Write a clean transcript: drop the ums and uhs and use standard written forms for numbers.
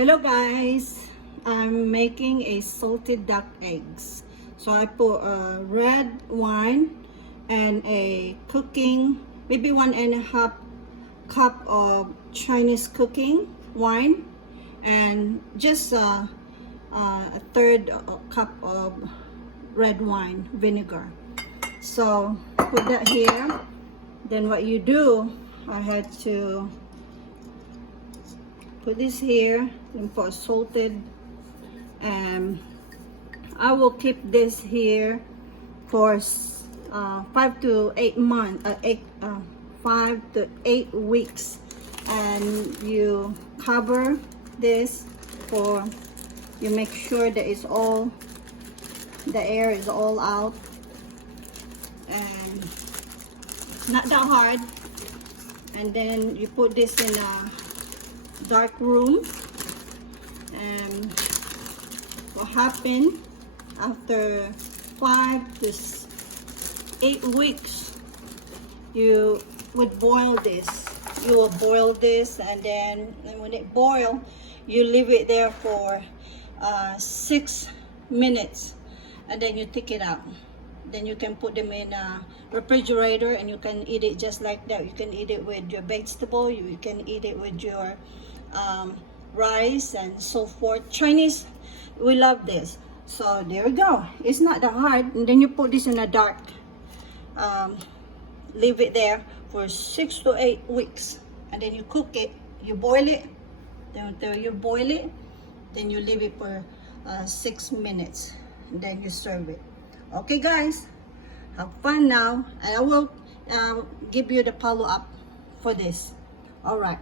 Hello guys, I'm making a salted duck eggs. So I put red wine and a cooking, maybe 1.5 cup of Chinese cooking wine, and just a third cup of red wine vinegar. So put that here. Then what you do, I had to put this here and put salted, and I will keep this here for 5 to 8 months, 5 to 8 weeks, and you cover this for, you make sure that it's all, the air is all out, and not that hard. And then you put this in a dark room, and what happened after 5 to 8 weeks, you would boil this. You will boil this, and then when it boils, you leave it there for 6 minutes, and then you take it out. Then you can put them in a refrigerator, and you can eat it just like that. You can eat it with your vegetable, you can eat it with your rice and so forth. Chinese, we love this. So there we go. It's not that hard. And then you put this in a dark, leave it there for 6 to 8 weeks, and then you cook it. You boil it. Then you boil it, then you leave it for 6 minutes, and then you serve it. Okay guys, have fun now, and I will give you the follow-up for this. All right.